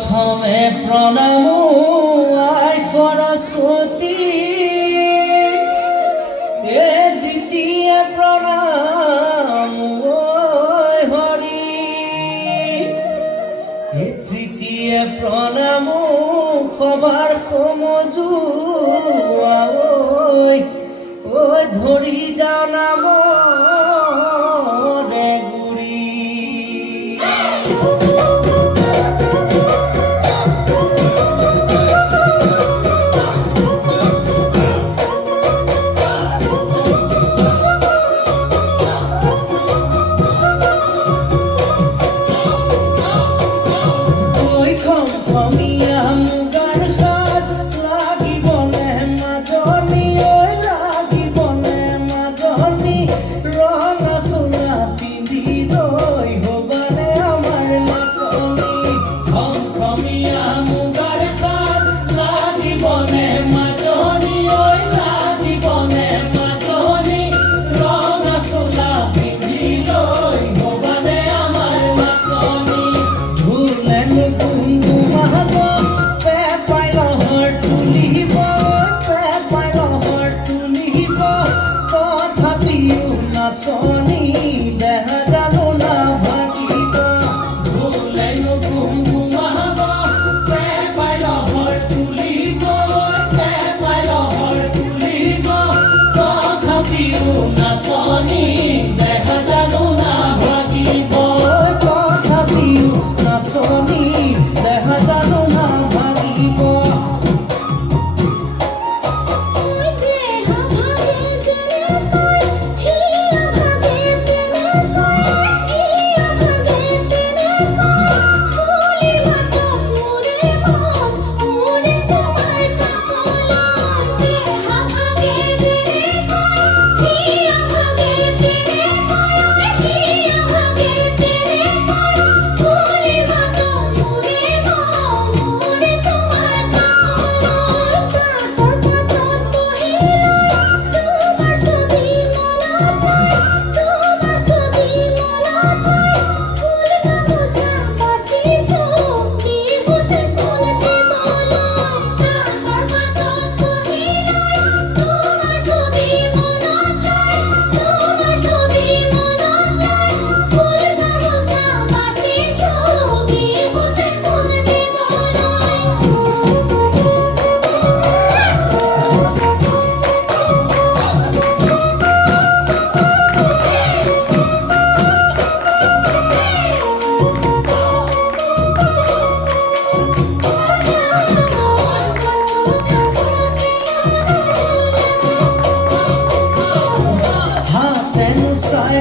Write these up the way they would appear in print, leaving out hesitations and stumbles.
প্ৰথমে প্ৰণাম আই সৰস্বতী দ্বিতীয় প্ৰণাম ঐ হৰি তৃতীয় প্ৰণাম সভাৰ সমজুৱা ঐ ধৰি যাওঁ নাম নাচনি দেখা জানো না ভাগিব ভুলেন গুমগুমাব পেপাই লহৰ তুলিব পেপাই লহৰ তুলিব তথাপিও নাচনি দেখা জানো না ভাগিব তথাপিও নাচনি দেখা জানো না ভাগিব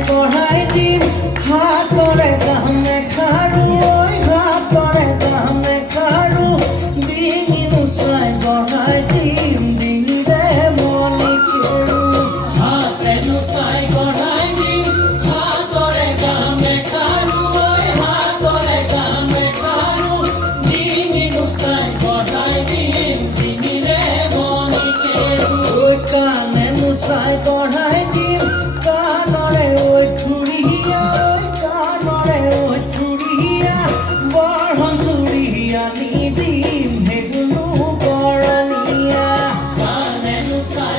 বঢ়াই দিম হাতৰে গামে খাৰু হাতৰে গামে খাৰু ডিঙি নোচাই বঢ়াই দিম ডিঙিৰে মণি কেৰু হাতে নোচাই বঢ়াই দিম হাতৰে গামে খাৰু হাতৰে গামে খাৰু ডিঙি নোচাই বঢ়াই দিম ডিঙিৰে মণি কেৰু কাণে নোচাই বঢ়াই দিম কাণৰে side.